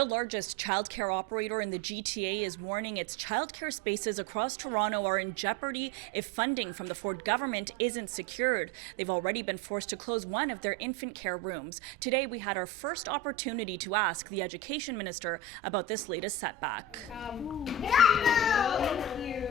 The largest childcare operator in the GTA is warning its childcare spaces across Toronto are in jeopardy if funding from the Ford government isn't secured. They've already been forced to close one of their infant care rooms. Today, we had our first opportunity to ask the education minister about this latest setback.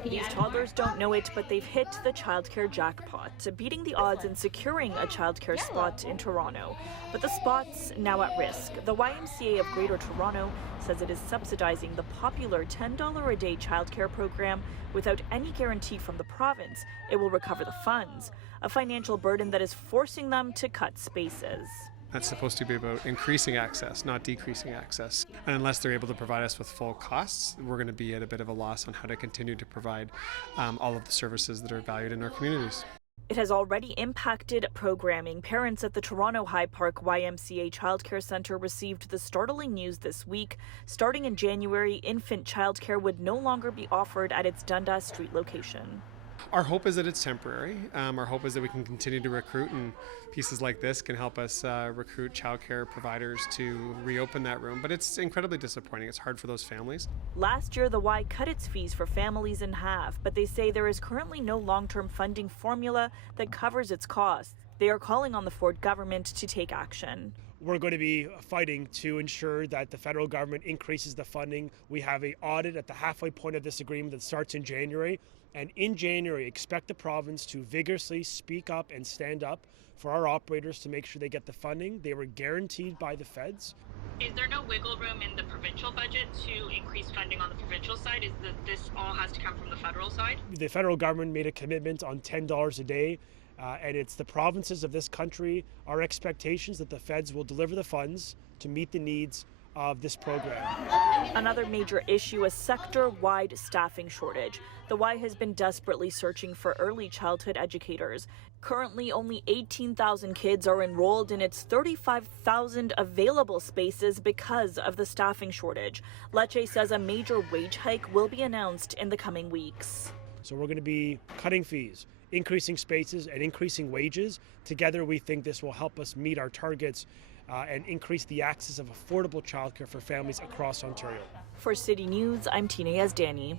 These toddlers don't know it, but they've hit the childcare jackpot, beating the odds and securing a childcare spot in Toronto. But the spot's now at risk. The YMCA of Greater Toronto says it is subsidizing the popular $10 a day childcare program without any guarantee from the province it will recover the funds, a financial burden that is forcing them to cut spaces. That's supposed to be about increasing access, not decreasing access. And unless they're able to provide us with full costs, we're going to be at a bit of a loss on how to continue to provide all of the services that are valued in our communities. It has already impacted programming. Parents at the Toronto High Park YMCA Childcare Centre received the startling news this week. Starting in January, infant childcare would no longer be offered at its Dundas Street location. Our hope is that it's temporary. Our hope is that we can continue to recruit, and pieces like this can help us recruit childcare providers to reopen that room. But it's incredibly disappointing. It's hard for those families. Last year, the Y cut its fees for families in half, but they say there is currently no long-term funding formula that covers its costs. They are calling on the Ford government to take action. We're going to be fighting to ensure that the federal government increases the funding. We have an audit at the halfway point of this agreement that starts in January. And in January, expect the province to vigorously speak up and stand up for our operators to make sure they get the funding. They were guaranteed by the feds. Is there no wiggle room in the provincial budget to increase funding on the provincial side? Is that this all has to come from the federal side? The federal government made a commitment on $10 a day. And it's the provinces of this country, our expectations that the feds will deliver the funds to meet the needs of this program. Another major issue, a sector-wide staffing shortage. The Y has been desperately searching for early childhood educators. Currently, only 18,000 kids are enrolled in its 35,000 available spaces because of the staffing shortage. Lecce says a major wage hike will be announced in the coming weeks. So we're going to be cutting fees, increasing spaces, and increasing wages. Together, we think this will help us meet our targets and increase the access of affordable childcare for families across Ontario. For City News, I'm Yazdani.